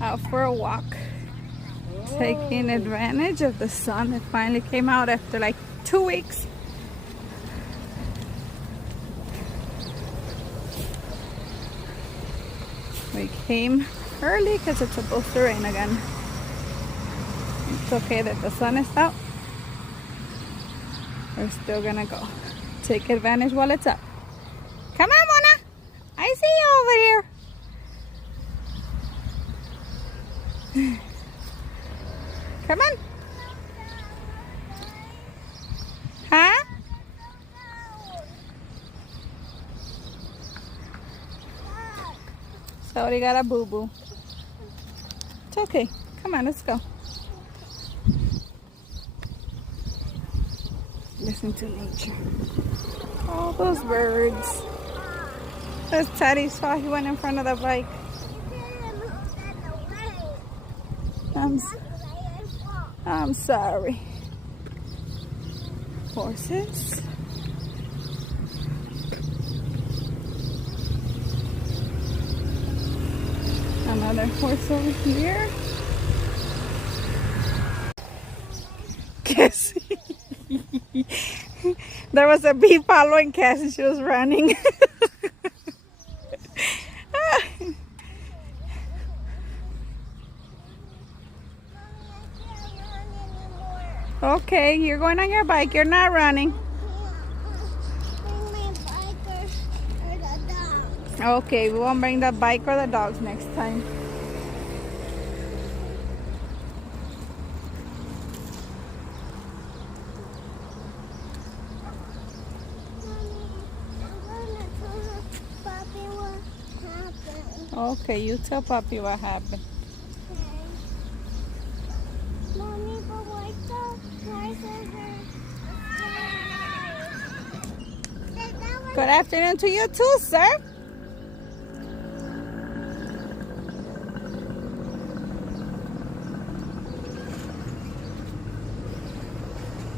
Out for a walk. Taking advantage of the sun. It finally came out after like 2 weeks. We came early because it's supposed to rain again. It's okay that the sun is out. We're still gonna go. Take advantage while it's up. Come on, Mona. I see you over here. Come on. Huh? So you got a boo-boo. It's okay. Come on, let's go. Listen to nature. All those birds. As Teddy saw, he went in front of the bike. I'm sorry. Horses. Another horse over here. Cassie. There was a bee following Cassie. She was running. Okay, you're going on your bike. You're not running. Bring my bike or the dog. Okay, we won't bring the bike or the dogs next time. Okay, you tell Papi what happened. Mommy, but why is Good afternoon to you too, sir.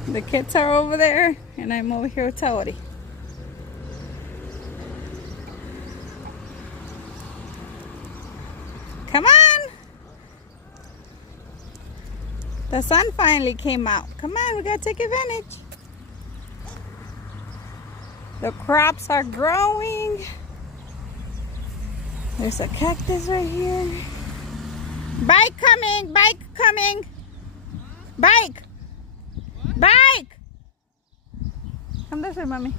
The kids are over there, and I'm over here with Tony. Come on! The sun finally came out. Come on, we gotta take advantage. The crops are growing. There's a cactus right here. Bike coming! Bike coming! Bike! Bike! Come this way, mommy.